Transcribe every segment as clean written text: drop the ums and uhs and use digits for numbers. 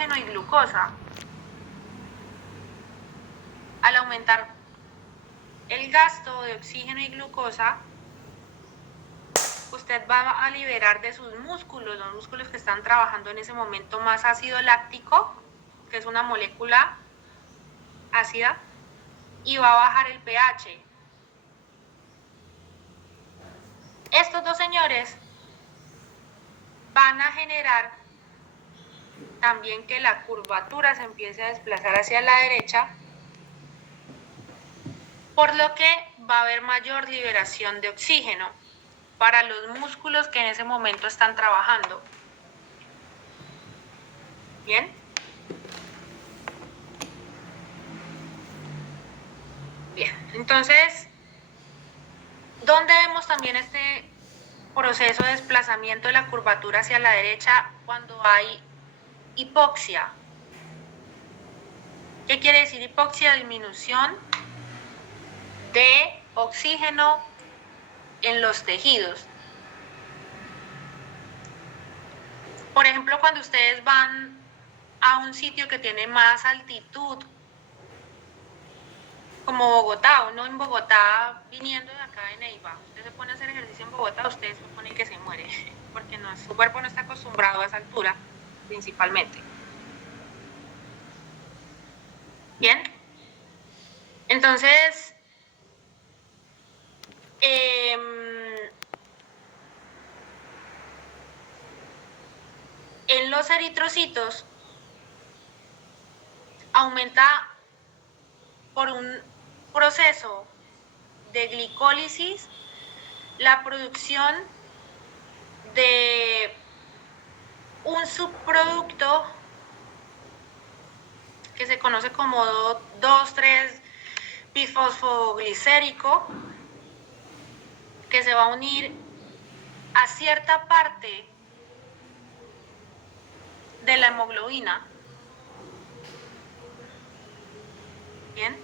oxígeno y glucosa. Al aumentar el gasto de oxígeno y glucosa, usted va a liberar de sus músculos, los músculos que están trabajando en ese momento, más ácido láctico, que es una molécula ácida, y va a bajar el pH. Estos dos señores van a generar también que la curvatura se empiece a desplazar hacia la derecha, por lo que va a haber mayor liberación de oxígeno para los músculos que en ese momento están trabajando. ¿Bien? Bien, entonces, ¿dónde vemos también este proceso de desplazamiento de la curvatura hacia la derecha cuando hay hipoxia? ¿Qué quiere decir hipoxia? Disminución de oxígeno en los tejidos. Por ejemplo, cuando ustedes van a un sitio que tiene más altitud, como Bogotá, uno en Bogotá viniendo de acá de Neiva, usted se pone a hacer ejercicio en Bogotá, usted se supone que se muere, porque su cuerpo no está acostumbrado a esa altura, principalmente. Bien, entonces, en los eritrocitos aumenta por un proceso de glicólisis la producción de un subproducto que se conoce como 2,3-bifosfoglicérico, que se va a unir a cierta parte de la hemoglobina. Bien,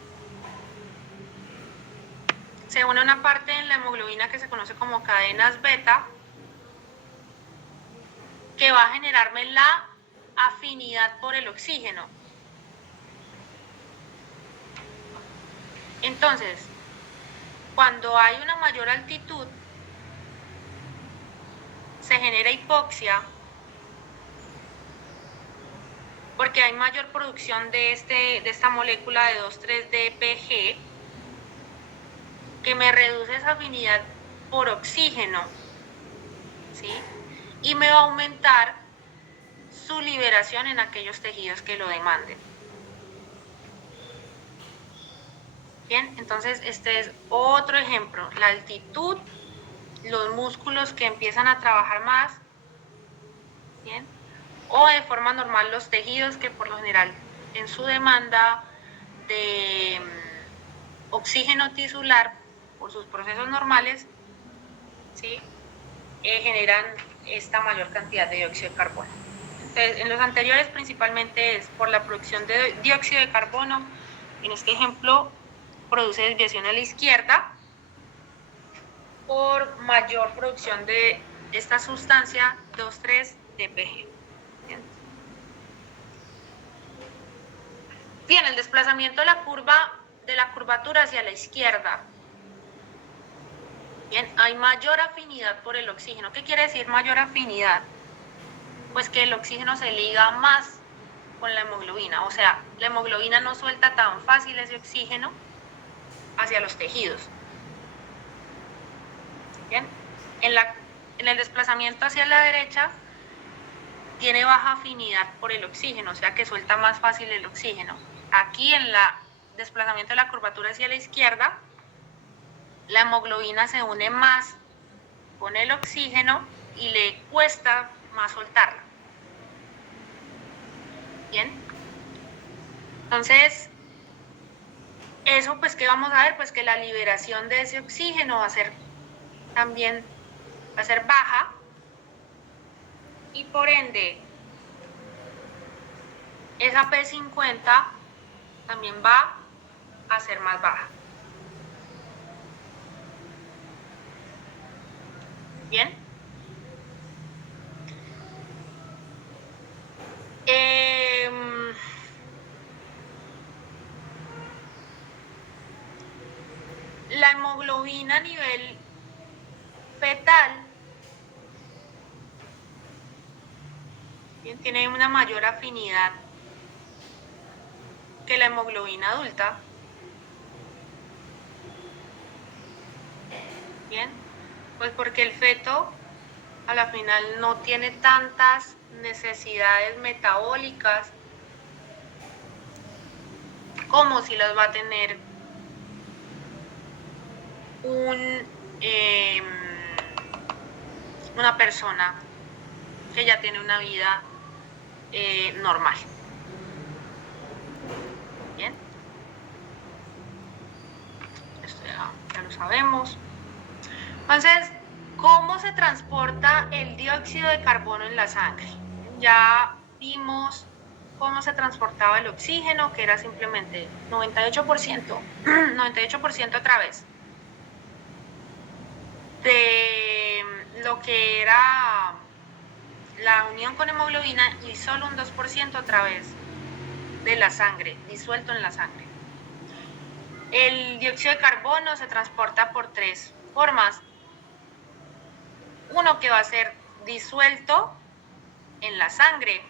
se une una parte en la hemoglobina que se conoce como cadenas beta, que va a generarme la afinidad por el oxígeno. Entonces, cuando hay una mayor altitud, se genera hipoxia porque hay mayor producción de esta molécula de 2,3-DPG, que me reduce esa afinidad por oxígeno, ¿sí? Y me va a aumentar su liberación en aquellos tejidos que lo demanden. Bien, entonces este es otro ejemplo, la altitud, los músculos que empiezan a trabajar más, ¿bien? O de forma normal los tejidos que por lo general en su demanda de oxígeno tisular por sus procesos normales, ¿sí? Generan esta mayor cantidad de dióxido de carbono. Entonces, en los anteriores principalmente es por la producción de dióxido de carbono. En este ejemplo produce desviación a la izquierda por mayor producción de esta sustancia 2,3-DPG. Bien, el desplazamiento de la curvatura hacia la izquierda. Bien, hay mayor afinidad por el oxígeno. ¿Qué quiere decir mayor afinidad? Pues que el oxígeno se liga más con la hemoglobina, o sea, la hemoglobina no suelta tan fácil ese oxígeno hacia los tejidos. Bien, en el desplazamiento hacia la derecha tiene baja afinidad por el oxígeno, o sea que suelta más fácil el oxígeno. Aquí en el desplazamiento de la curvatura hacia la izquierda, la hemoglobina se une más con el oxígeno y le cuesta más soltarla. Bien, entonces eso pues ¿qué vamos a ver? Pues que la liberación de ese oxígeno va a ser baja, y por ende esa P50 también va a ser más baja. Bien. hemoglobina a nivel fetal, bien, tiene una mayor afinidad que la hemoglobina adulta. Bien, pues porque el feto a la final no tiene tantas necesidades metabólicas como si las va a tener una persona que ya tiene una vida normal. Bien, esto ya lo sabemos. Entonces, ¿cómo se transporta el dióxido de carbono en la sangre? Ya vimos cómo se transportaba el oxígeno, que era simplemente 98%, 98% a través de lo que era la unión con hemoglobina y solo un 2% a través de la sangre, disuelto en la sangre. El dióxido de carbono se transporta por tres formas. Uno que va a ser disuelto en la sangre.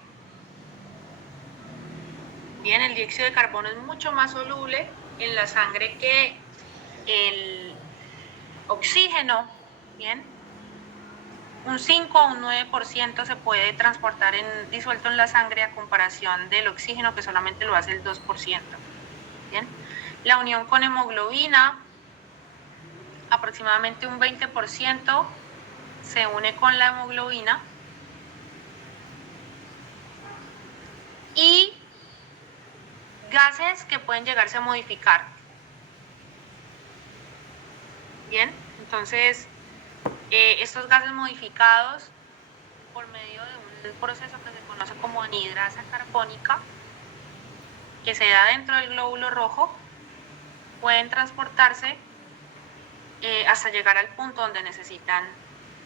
Bien, el dióxido de carbono es mucho más soluble en la sangre que el oxígeno. Bien, un 5 o un 9% se puede transportar disuelto en la sangre a comparación del oxígeno, que solamente lo hace el 2%. Bien, la unión con hemoglobina, aproximadamente un 20% se une con la hemoglobina. Y gases que pueden llegarse a modificar. Bien, entonces estos gases modificados por medio de un proceso que se conoce como anhidrasa carbónica, que se da dentro del glóbulo rojo, pueden transportarse hasta llegar al punto donde necesitan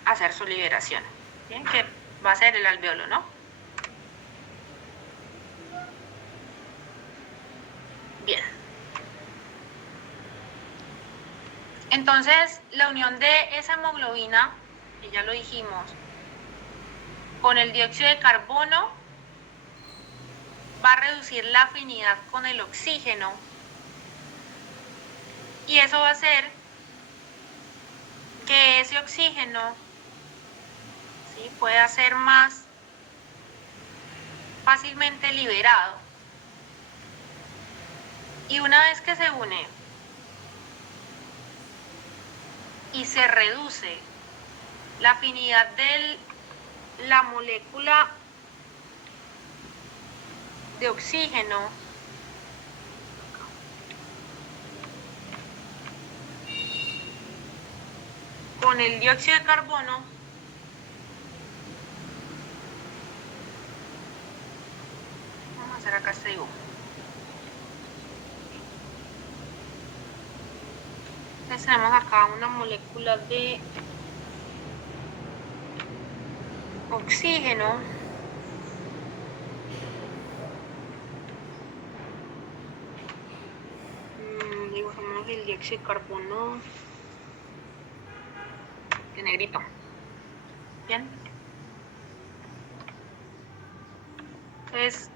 hacer su liberación. Bien, que va a ser el alveolo, ¿no? Bien. Entonces, la unión de esa hemoglobina, que ya lo dijimos, con el dióxido de carbono va a reducir la afinidad con el oxígeno y eso va a hacer que ese oxígeno, ¿sí?, pueda ser más fácilmente liberado. Y una vez que se une y se reduce la afinidad de la molécula de oxígeno con el dióxido de carbono, vamos a hacer acá este dibujo. Entonces tenemos acá una molécula de oxígeno dibujamos el dióxido de carbono de negrito. Bien, entonces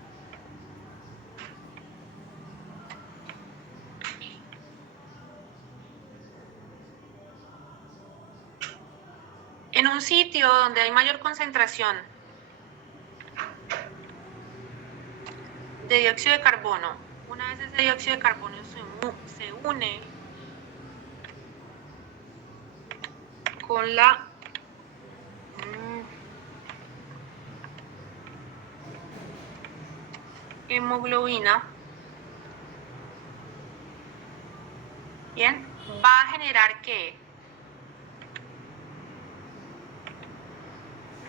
en un sitio donde hay mayor concentración de dióxido de carbono, una vez ese dióxido de carbono se une con la hemoglobina, bien, va a generar que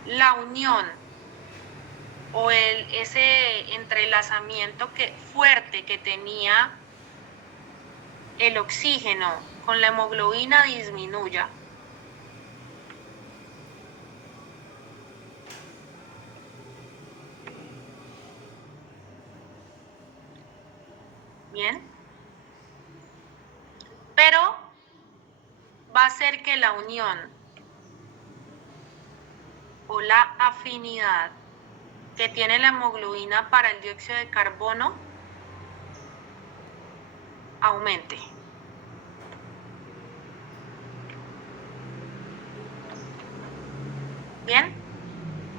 la unión o ese entrelazamiento fuerte que tenía el oxígeno con la hemoglobina disminuya. Bien, pero va a hacer que la unión o la afinidad que tiene la hemoglobina para el dióxido de carbono aumente. Bien,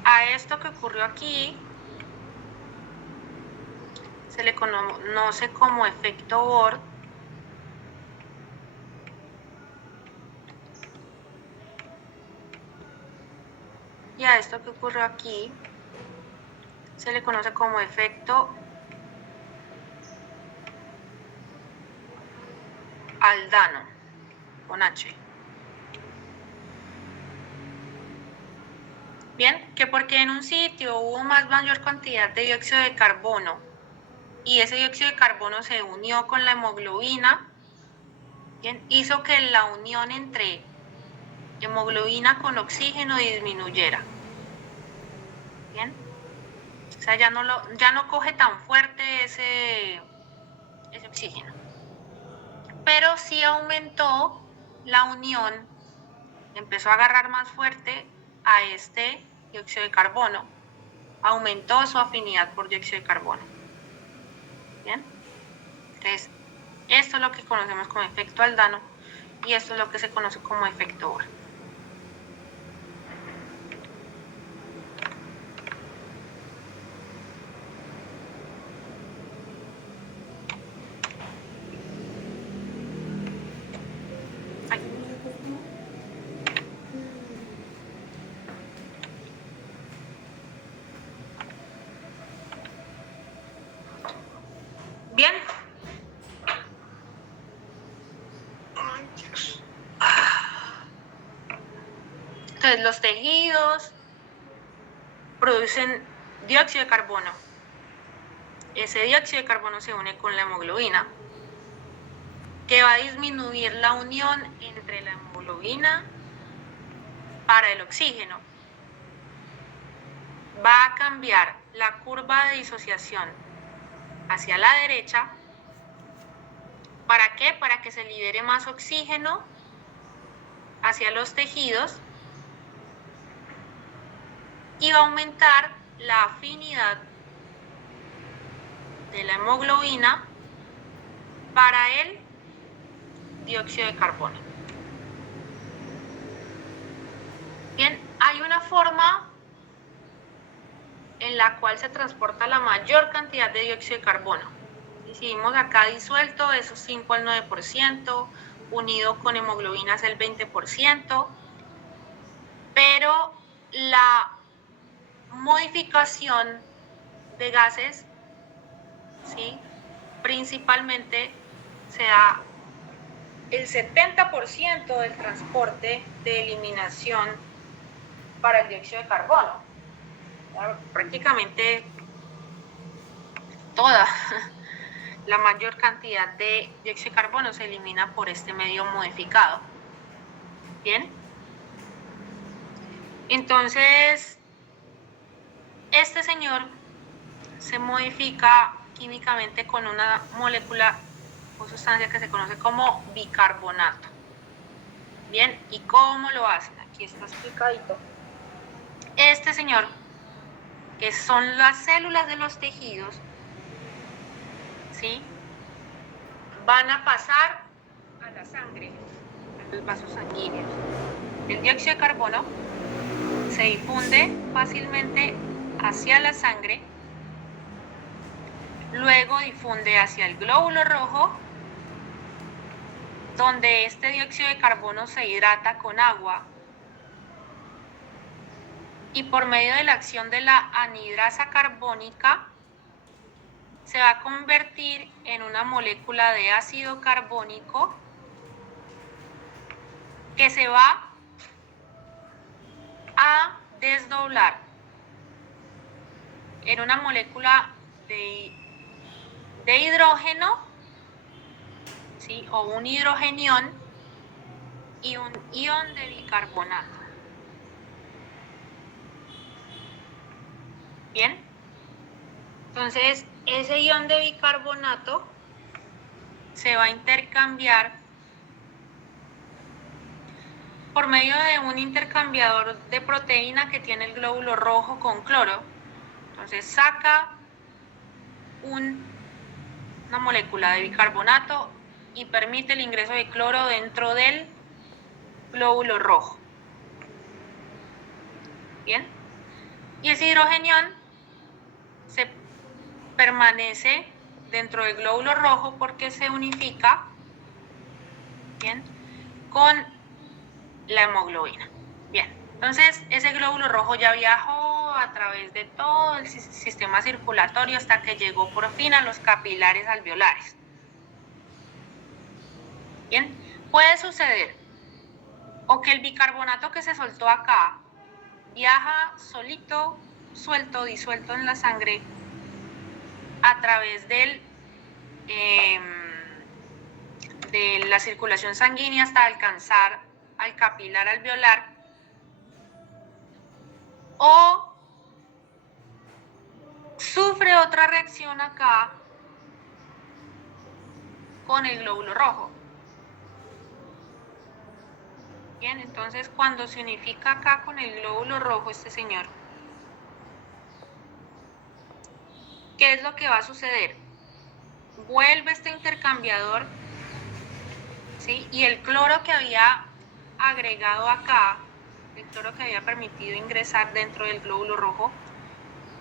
a esto que ocurrió aquí se le conoce como efecto Bohr. Y a esto que ocurrió aquí se le conoce como efecto Aldano, con H. Bien, que porque en un sitio hubo mayor cantidad de dióxido de carbono y ese dióxido de carbono se unió con la hemoglobina, bien, hizo que la unión entre hemoglobina con oxígeno disminuyera. Bien, o sea, ya no coge tan fuerte ese oxígeno. Pero sí aumentó la unión, empezó a agarrar más fuerte a este dióxido de carbono, aumentó su afinidad por dióxido de carbono. Bien, entonces esto es lo que conocemos como efecto Aldano y esto es lo que se conoce como efecto Bohr. Bien. Entonces los tejidos producen dióxido de carbono. Ese dióxido de carbono se une con la hemoglobina, que va a disminuir la unión entre la hemoglobina para el oxígeno. Va a cambiar la curva de disociación hacia la derecha. ¿Para qué? Para que se libere más oxígeno hacia los tejidos y va a aumentar la afinidad de la hemoglobina para el dióxido de carbono. Bien, hay una forma en la cual se transporta la mayor cantidad de dióxido de carbono. Si vimos acá disuelto, eso es 5 al 9%, unido con hemoglobinas el 20%, pero la modificación de gases, ¿sí?, principalmente se da el 70% del transporte de eliminación para el dióxido de carbono. Prácticamente toda la mayor cantidad de dióxido de carbono se elimina por este medio modificado. Bien, entonces este señor se modifica químicamente con una molécula o sustancia que se conoce como bicarbonato. Bien, ¿y cómo lo hacen? Aquí está explicadito. Este señor, que son las células de los tejidos, ¿sí?, van a pasar a la sangre, a los vasos sanguíneos. El dióxido de carbono se difunde fácilmente hacia la sangre, luego difunde hacia el glóbulo rojo, donde este dióxido de carbono se hidrata con agua y por medio de la acción de la anhidrasa carbónica se va a convertir en una molécula de ácido carbónico que se va a desdoblar en una molécula de hidrógeno, ¿sí?, o un hidrogenión y un ion de bicarbonato. Bien, entonces ese ion de bicarbonato se va a intercambiar por medio de un intercambiador de proteína que tiene el glóbulo rojo con cloro. Entonces saca una molécula de bicarbonato y permite el ingreso de cloro dentro del glóbulo rojo. Bien. Y ese hidrogenión se permanece dentro del glóbulo rojo porque se unifica, bien, con la hemoglobina. Bien, entonces ese glóbulo rojo ya viajó a través de todo el sistema circulatorio hasta que llegó por fin a los capilares alveolares. Bien, puede suceder o que el bicarbonato que se soltó acá viaja solito, suelto, disuelto en la sangre a través de la circulación sanguínea hasta alcanzar al capilar alveolar, o sufre otra reacción acá con el glóbulo rojo. Bien, entonces cuando se unifica acá con el glóbulo rojo este señor, ¿qué es lo que va a suceder? Vuelve este intercambiador, ¿sí? Y el cloro que había agregado acá, el cloro que había permitido ingresar dentro del glóbulo rojo,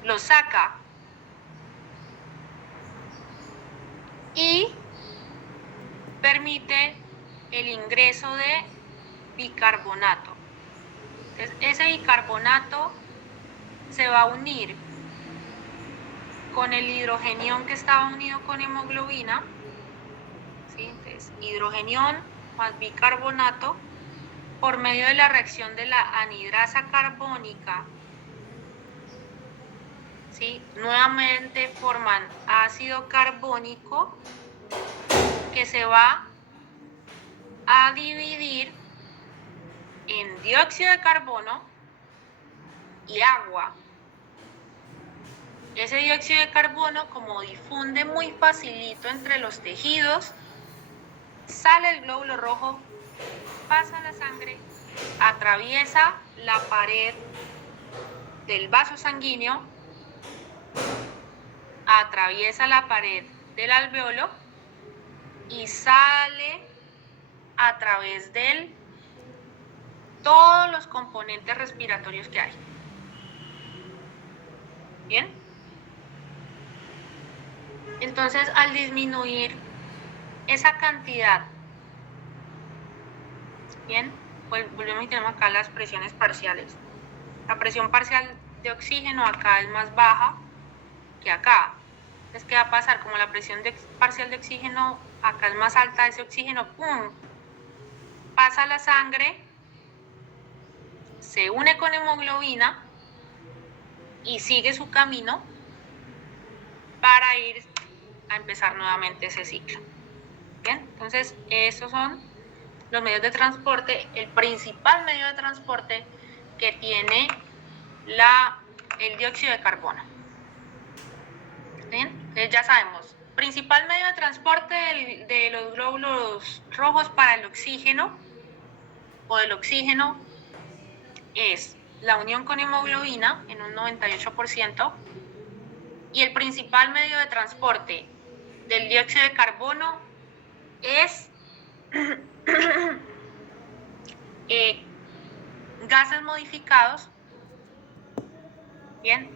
lo saca y permite el ingreso de bicarbonato. Entonces, ese bicarbonato se va a unir con el hidrogenión que estaba unido con hemoglobina, ¿sí? Entonces, hidrogenión más bicarbonato por medio de la reacción de la anhidrasa carbónica, ¿sí? Nuevamente forman ácido carbónico que se va a dividir en dióxido de carbono y agua. Ese dióxido de carbono, como difunde muy facilito entre los tejidos, sale el glóbulo rojo, pasa la sangre, atraviesa la pared del vaso sanguíneo, atraviesa la pared del alveolo y sale a través de todos los componentes respiratorios que hay. ¿Bien? Entonces, al disminuir esa cantidad, bien, pues volvemos y tenemos acá las presiones parciales. La presión parcial de oxígeno acá es más baja que acá. Entonces, ¿qué va a pasar? Como la presión parcial de oxígeno acá es más alta, ese oxígeno, ¡pum!, pasa a la sangre, se une con hemoglobina y sigue su camino para ir a empezar nuevamente ese ciclo. Bien, entonces esos son los medios de transporte, el principal medio de transporte que tiene el dióxido de carbono. Bien, entonces ya sabemos, principal medio de transporte de los glóbulos rojos para el oxígeno o del oxígeno es la unión con hemoglobina en un 98%, y el principal medio de transporte del dióxido de carbono es gases modificados, bien,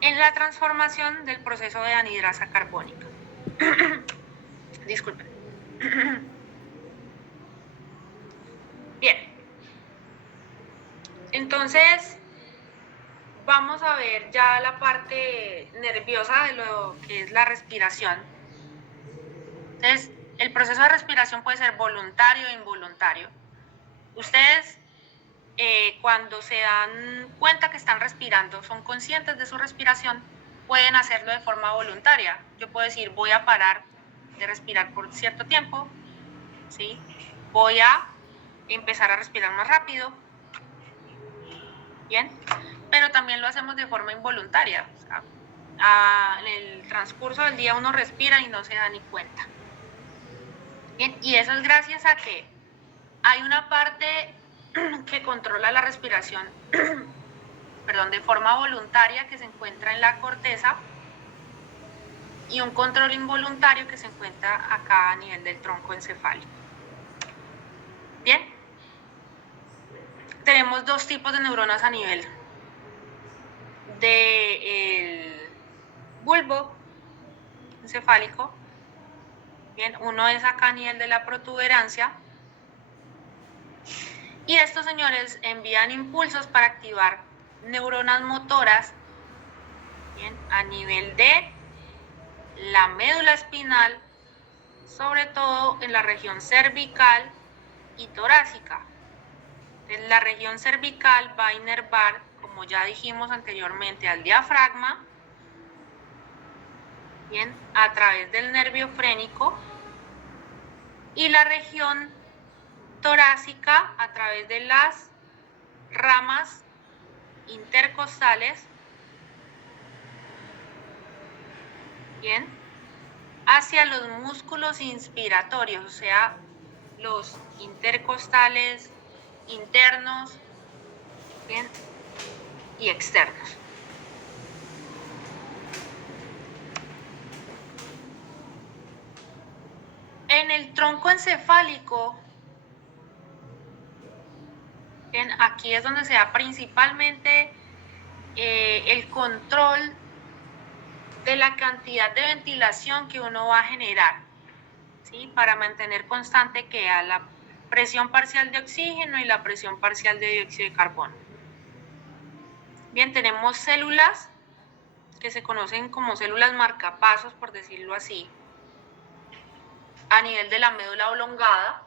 en la transformación del proceso de anhidrasa carbónica. Disculpen. Bien. Entonces, vamos a ver ya la parte nerviosa de lo que es la respiración. Entonces, el proceso de respiración puede ser voluntario e involuntario. Ustedes, cuando se dan cuenta que están respirando, son conscientes de su respiración, pueden hacerlo de forma voluntaria. Yo puedo decir, voy a parar de respirar por cierto tiempo, ¿sí? Voy a empezar a respirar más rápido, ¿bien? Pero también lo hacemos de forma involuntaria. O sea, en el transcurso del día uno respira y no se da ni cuenta. Bien, y eso es gracias a que hay una parte que controla la respiración de forma voluntaria, que se encuentra en la corteza, y un control involuntario que se encuentra acá a nivel del tronco encefálico. Bien, tenemos dos tipos de neuronas a nivel del bulbo encefálico. Bien, uno es acá a nivel de la protuberancia, y estos señores envían impulsos para activar neuronas motoras, bien, a nivel de la médula espinal, sobre todo en la región cervical y torácica. En la región cervical va a inervar, como ya dijimos anteriormente, al diafragma, bien, a través del nervio frénico, y la región torácica a través de las ramas intercostales, bien, hacia los músculos inspiratorios, o sea, los intercostales internos, bien, y externos. En el tronco encefálico, bien, aquí es donde se da principalmente el control de la cantidad de ventilación que uno va a generar, ¿sí? Para mantener constante que a la presión parcial de oxígeno y la presión parcial de dióxido de carbono. Bien, tenemos células que se conocen como células marcapasos, por decirlo así, a nivel de la médula oblongada,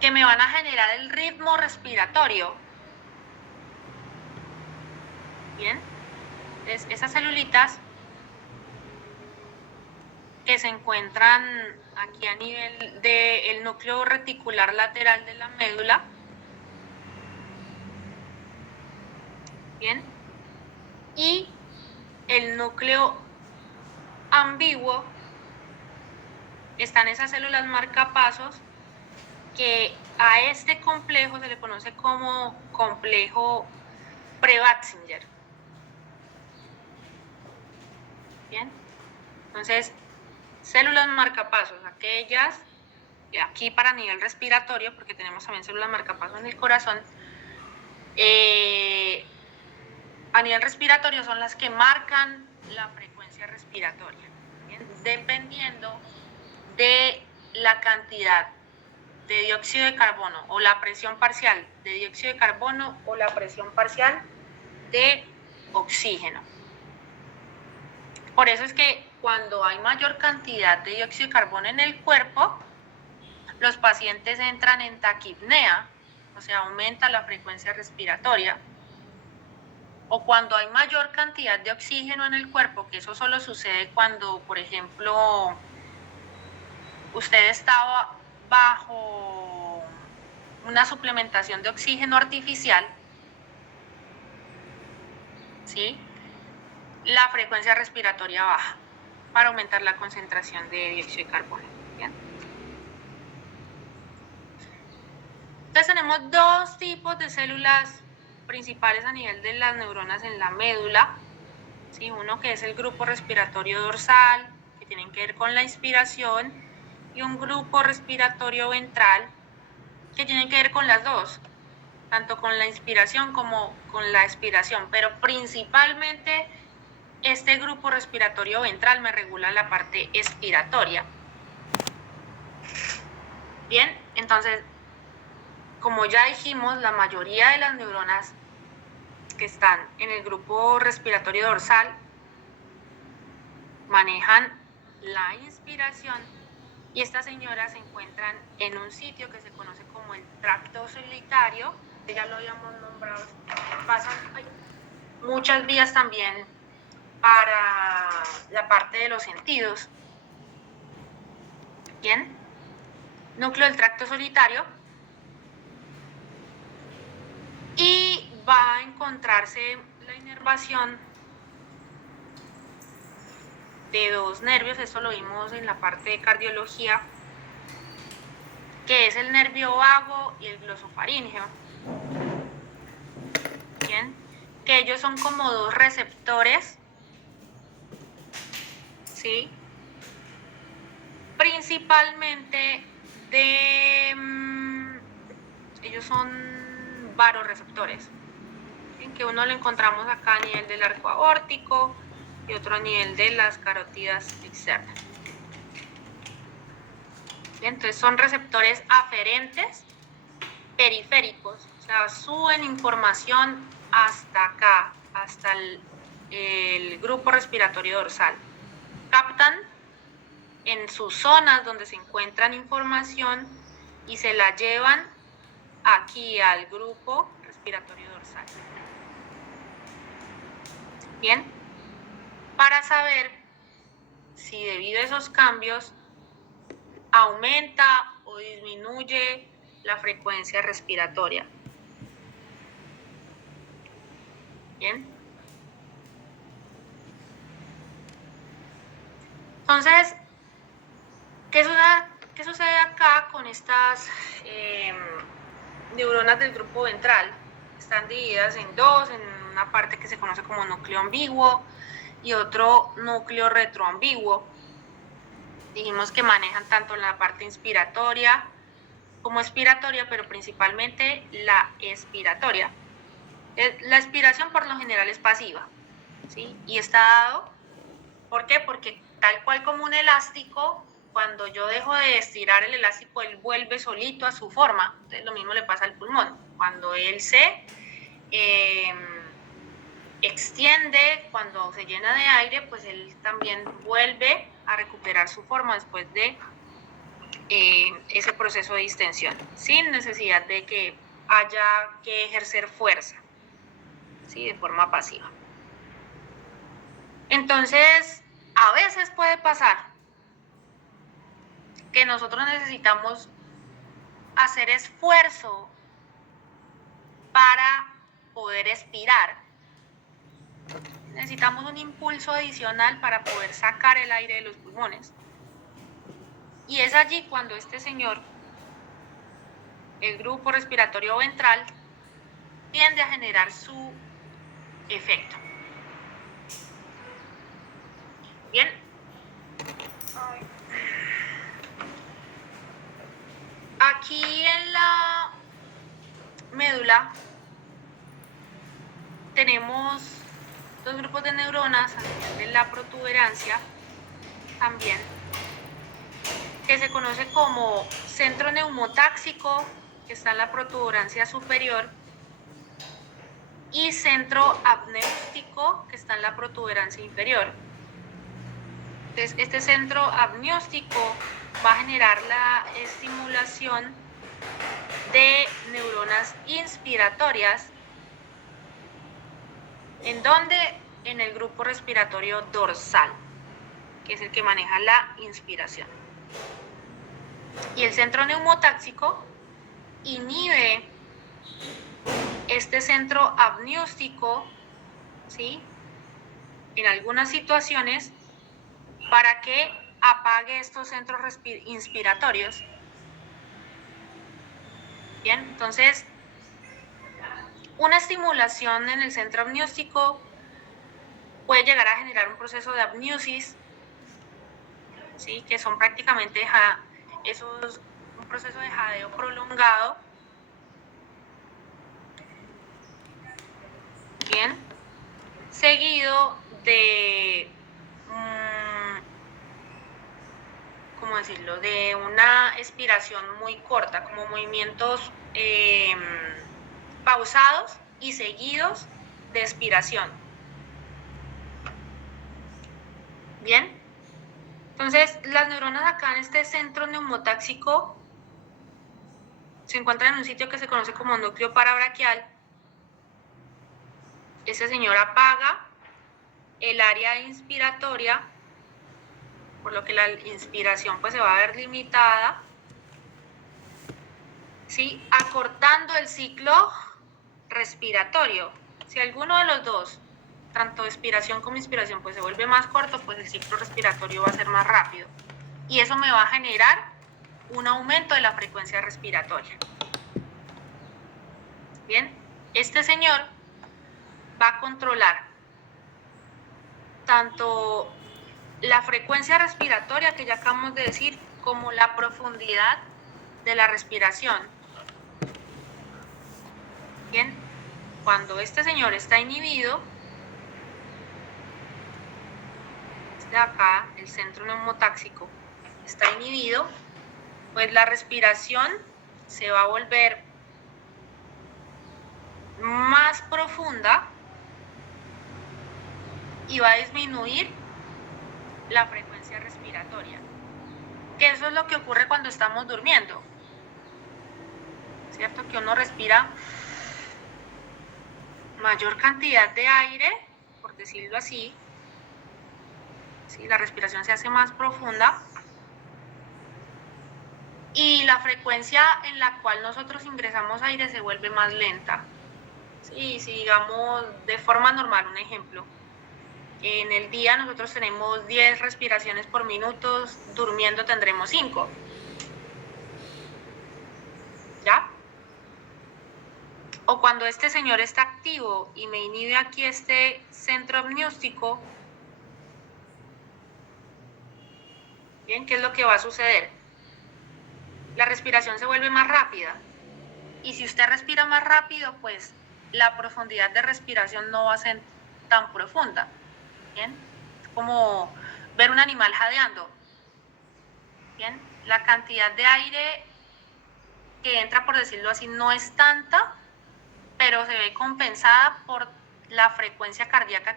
que me van a generar el ritmo respiratorio. Bien, entonces esas celulitas que se encuentran aquí a nivel del núcleo reticular lateral de la médula, bien, y el núcleo ambiguo, están esas células marcapasos, que a este complejo se le conoce como complejo Prebatzinger. Bien, entonces células marcapasos, aquellas aquí para nivel respiratorio, porque tenemos también células marcapasos en el corazón, a nivel respiratorio son las que marcan la frecuencia respiratoria, ¿bien? Dependiendo de la cantidad de dióxido de carbono o la presión parcial de dióxido de carbono o la presión parcial de oxígeno. Por eso es que cuando hay mayor cantidad de dióxido de carbono en el cuerpo, los pacientes entran en taquipnea, o sea, aumenta la frecuencia respiratoria. O cuando hay mayor cantidad de oxígeno en el cuerpo, que eso solo sucede cuando, por ejemplo, usted está bajo una suplementación de oxígeno artificial, ¿sí? La frecuencia respiratoria baja para aumentar la concentración de dióxido de carbono. ¿Bien? Entonces tenemos dos tipos de células principales a nivel de las neuronas en la médula, ¿sí? Uno que es el grupo respiratorio dorsal, que tienen que ver con la inspiración, y un grupo respiratorio ventral, que tienen que ver con las dos, tanto con la inspiración como con la expiración, pero principalmente este grupo respiratorio ventral me regula la parte expiratoria. Bien, entonces, como ya dijimos, la mayoría de las neuronas que están en el grupo respiratorio dorsal manejan la inspiración, y estas señoras se encuentran en un sitio que se conoce como el tracto solitario, que ya lo habíamos nombrado. Pasan muchas vías también para la parte de los sentidos. Bien, núcleo del tracto solitario, y va a encontrarse la inervación de dos nervios. Esto lo vimos en la parte de cardiología, que es el nervio vago y el glosofaríngeo. Bien, que ellos son como dos receptores, ¿sí? Principalmente ellos son varoreceptores, en que uno lo encontramos acá a nivel del arco aórtico y otro a nivel de las carótidas externas. Bien, entonces son receptores aferentes periféricos, o sea, suben información hasta acá, hasta el grupo respiratorio dorsal. Captan en sus zonas donde se encuentran información y se la llevan aquí al grupo respiratorio dorsal. Bien, para saber si debido a esos cambios aumenta o disminuye la frecuencia respiratoria. Bien. Entonces, ¿qué sucede acá con estas neuronas del grupo ventral? Están divididas en dos, en una parte que se conoce como núcleo ambiguo y otro núcleo retroambiguo. Dijimos que manejan tanto la parte inspiratoria como expiratoria, pero principalmente la expiratoria. La expiración por lo general es pasiva, ¿sí? Y está dado, ¿por qué? Porque tal cual como un elástico, cuando yo dejo de estirar el elástico, él vuelve solito a su forma. Entonces lo mismo le pasa al pulmón. Cuando él se extiende, cuando se llena de aire, pues él también vuelve a recuperar su forma después de ese proceso de distensión, sin necesidad de que haya que ejercer fuerza, ¿sí? De forma pasiva. Entonces, a veces puede pasar que nosotros necesitamos hacer esfuerzo para poder expirar. Necesitamos un impulso adicional para poder sacar el aire de los pulmones. Y es allí cuando este señor, el grupo respiratorio ventral, tiende a generar su efecto. Bien. Aquí en la médula tenemos dos grupos de neuronas a nivel de la protuberancia también, que se conoce como centro neumotáxico, que está en la protuberancia superior, y centro apneústico, que está en la protuberancia inferior. Entonces, este centro apneústico va a generar la estimulación de neuronas inspiratorias. ¿En dónde? En el grupo respiratorio dorsal, que es el que maneja la inspiración. Y el centro neumotáxico inhibe este centro apneústico, ¿sí? En algunas situaciones, para que apague estos centros inspiratorios. Bien, entonces, una estimulación en el centro apneústico puede llegar a generar un proceso de apneusis, ¿sí? Que son prácticamente un proceso de jadeo prolongado. Bien, seguido de, ¿cómo decirlo?, de una expiración muy corta, como movimientos pausados y seguidos de expiración. Bien, entonces las neuronas acá en este centro neumotáxico se encuentran en un sitio que se conoce como núcleo parabraquial. Este señor apaga el área inspiratoria, por lo que la inspiración pues se va a ver limitada, ¿sí? Acortando el ciclo respiratorio. Si alguno de los dos, tanto expiración como inspiración, pues se vuelve más corto, pues el ciclo respiratorio va a ser más rápido. Y eso me va a generar un aumento de la frecuencia respiratoria. Bien, este señor va a controlar tanto la frecuencia respiratoria que ya acabamos de decir, como la profundidad de la respiración. Bien, cuando este señor está inhibido, de acá, el centro neumotáxico, está inhibido, pues la respiración se va a volver más profunda y va a disminuir la frecuencia respiratoria. Que eso es lo que ocurre cuando estamos durmiendo, ¿cierto? Que uno respira mayor cantidad de aire, por decirlo así, ¿sí? La respiración se hace más profunda y la frecuencia en la cual nosotros ingresamos aire se vuelve más lenta. Sí, si digamos de forma normal, un ejemplo, en el día nosotros tenemos 10 respiraciones por minuto, durmiendo tendremos 5. ¿Ya? O cuando este señor está activo y me inhibe aquí este centro amniótico, ¿bien? ¿Qué es lo que va a suceder? La respiración se vuelve más rápida. Y si usted respira más rápido, pues la profundidad de respiración no va a ser tan profunda. ¿Bien? Es como ver un animal jadeando. ¿Bien? La cantidad de aire que entra, por decirlo así, no es tanta, pero se ve compensada por la frecuencia cardíaca,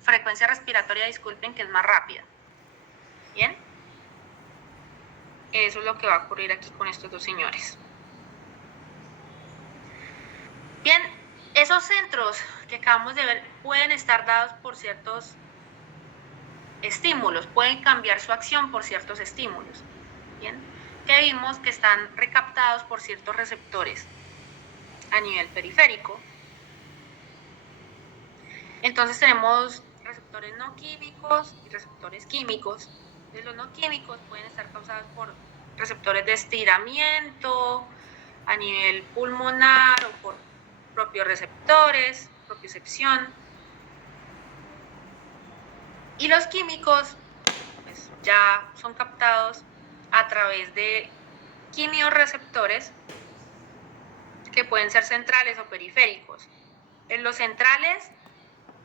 frecuencia respiratoria, disculpen, que es más rápida. ¿Bien? Eso es lo que va a ocurrir aquí con estos dos señores. Bien, esos centros que acabamos de ver pueden estar dados por ciertos estímulos, pueden cambiar su acción por ciertos estímulos. Bien, que vimos que están recaptados por ciertos receptores a nivel periférico. Entonces tenemos receptores no químicos y receptores químicos. Entonces, los no químicos pueden estar causados por receptores de estiramiento a nivel pulmonar o por propios receptores, propiocepción. Y los químicos pues, ya son captados a través de quimiorreceptores que pueden ser centrales o periféricos. En los centrales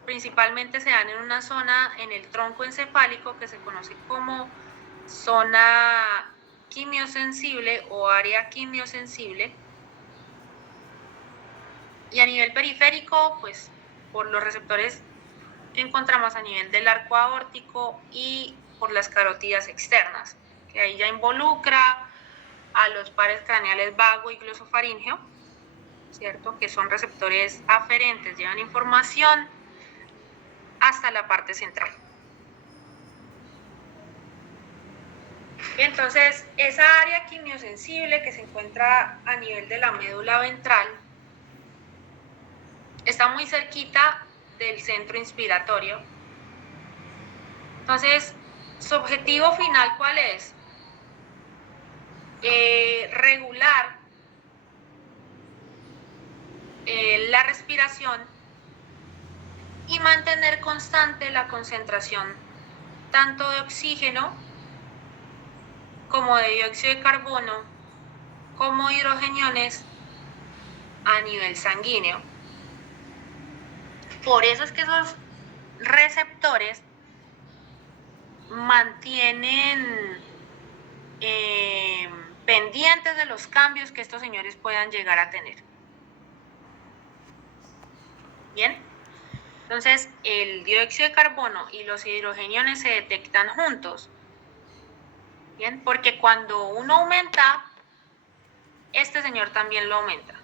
principalmente se dan en una zona en el tronco encefálico que se conoce como zona quimiosensible o área quimiosensible. Y a nivel periférico, pues por los receptores que encontramos a nivel del arco aórtico y por las carótidas externas, que ahí ya involucra a los pares craneales vago y glosofaríngeo, ¿cierto? Que son receptores aferentes, llevan información hasta la parte central. Entonces, esa área quimiosensible que se encuentra a nivel de la médula ventral está muy cerquita del centro inspiratorio. Entonces, su objetivo final, ¿cuál es? Regular la respiración y mantener constante la concentración tanto de oxígeno como de dióxido de carbono como hidrogeniones a nivel sanguíneo. Por eso es que esos receptores mantienen pendientes de los cambios que estos señores puedan llegar a tener. Bien, entonces el dióxido de carbono y los hidrogeniones se detectan juntos. Bien, porque cuando uno aumenta, este señor también lo aumenta.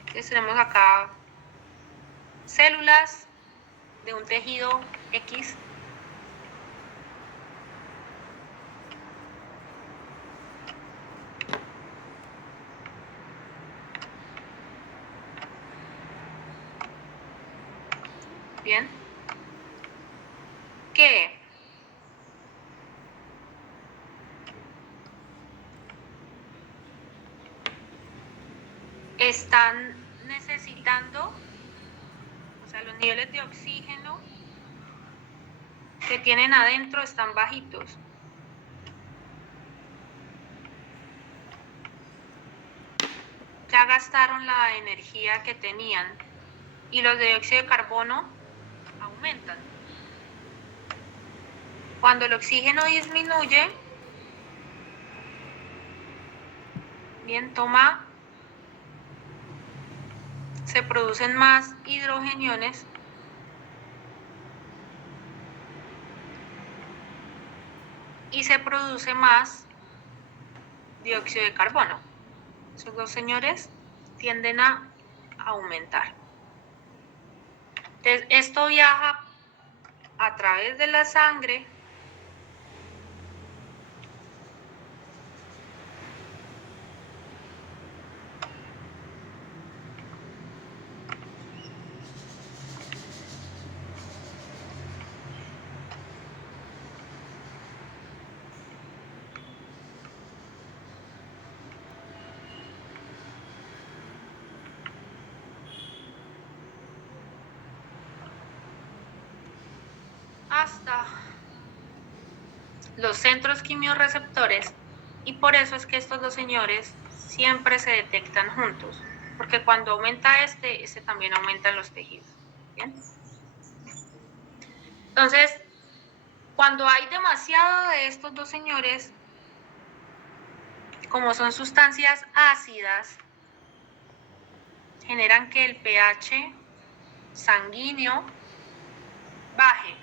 Entonces tenemos acá células de un tejido X. Bien. Que están necesitando, o sea, los niveles de oxígeno que tienen adentro están bajitos. Ya gastaron la energía que tenían y los de dióxido de carbono aumentan. Cuando el oxígeno disminuye, bien, se producen más hidrogeniones y se produce más dióxido de carbono. Esos dos señores tienden a aumentar. Entonces, esto viaja a través de la sangre hasta los centros quimiorreceptores, y por eso es que estos dos señores siempre se detectan juntos, porque cuando aumenta este también aumenta en los tejidos. ¿Bien? Entonces, cuando hay demasiado de estos dos señores, como son sustancias ácidas, generan que el pH sanguíneo baje.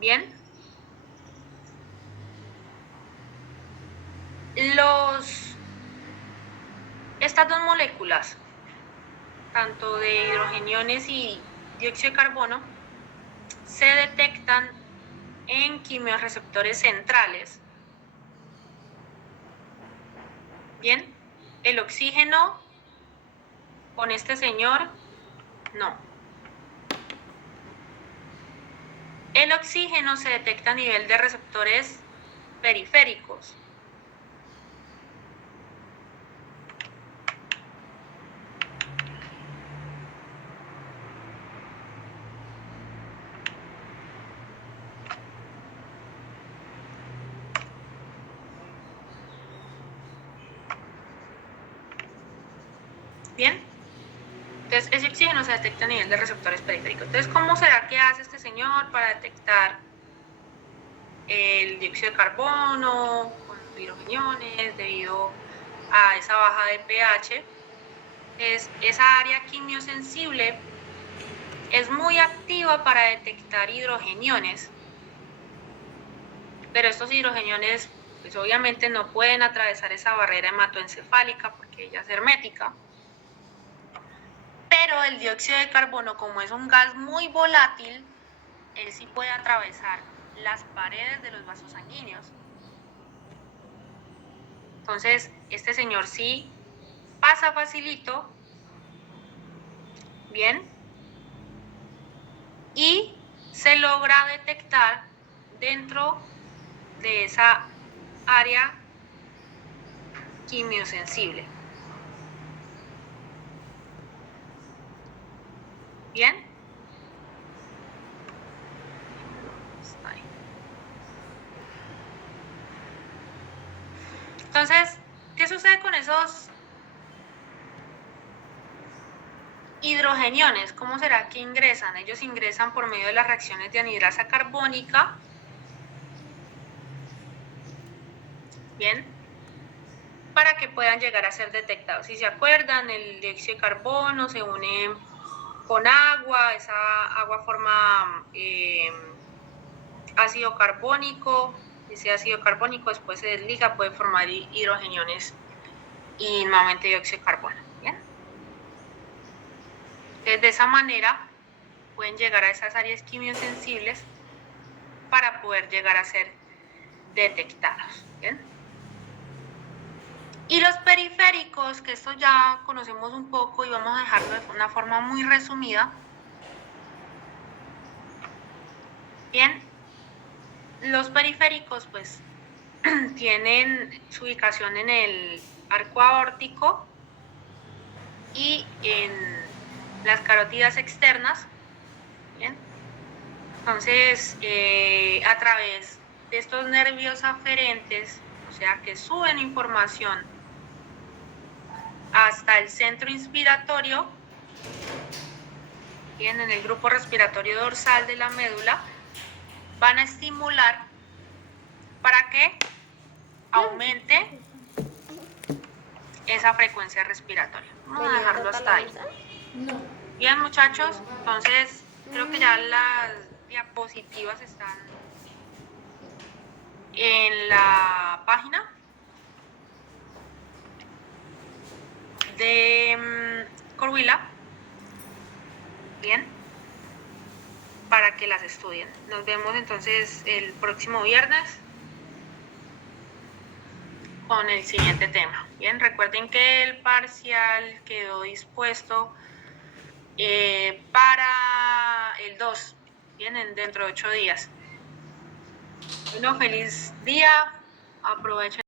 Bien. Estas dos moléculas, tanto de hidrogeniones y dióxido de carbono, se detectan en quimiorreceptores centrales. Bien, el oxígeno con este señor, no. El oxígeno se detecta a nivel de receptores periféricos. Bien, entonces ese oxígeno se detecta a nivel de receptores periféricos. Entonces, ¿cómo será que hace este señor para detectar el dióxido de carbono con los hidrogeniones debido a esa baja de pH? Esa área quimiosensible es muy activa para detectar hidrogeniones, pero estos hidrogeniones pues obviamente no pueden atravesar esa barrera hematoencefálica porque ella es hermética. Pero el dióxido de carbono, como es un gas muy volátil, él sí puede atravesar las paredes de los vasos sanguíneos. Entonces, este señor sí pasa facilito, bien, y se logra detectar dentro de esa área quimiosensible. Bien. Entonces, ¿qué sucede con esos hidrogeniones? ¿Cómo será que ingresan? Ellos ingresan por medio de las reacciones de anhidrasa carbónica. Bien. Para que puedan llegar a ser detectados. Si se acuerdan, el dióxido de carbono se une con agua, esa agua forma ácido carbónico, ese ácido carbónico después se desliga, puede formar hidrogeniones y nuevamente dióxido de carbono. ¿Bien? Entonces, de esa manera pueden llegar a esas áreas quimiosensibles para poder llegar a ser detectados. ¿Bien? Y los periféricos, que esto ya conocemos un poco y vamos a dejarlo de una forma muy resumida. Bien, los periféricos pues tienen su ubicación en el arco aórtico y en las carótidas externas. ¿Bien? Entonces, a través de estos nervios aferentes, o sea, que suben información hasta el centro inspiratorio, bien, en el grupo respiratorio dorsal de la médula, van a estimular para que aumente esa frecuencia respiratoria. Vamos a dejarlo hasta ahí. Bien, muchachos, entonces creo que ya las diapositivas están en la página de Corwilla. Bien, para que las estudien. Nos vemos entonces el próximo viernes con el siguiente tema. Bien, recuerden que el parcial quedó dispuesto para el 2, vienen dentro de 8 días. Bueno, feliz día, aprovechen.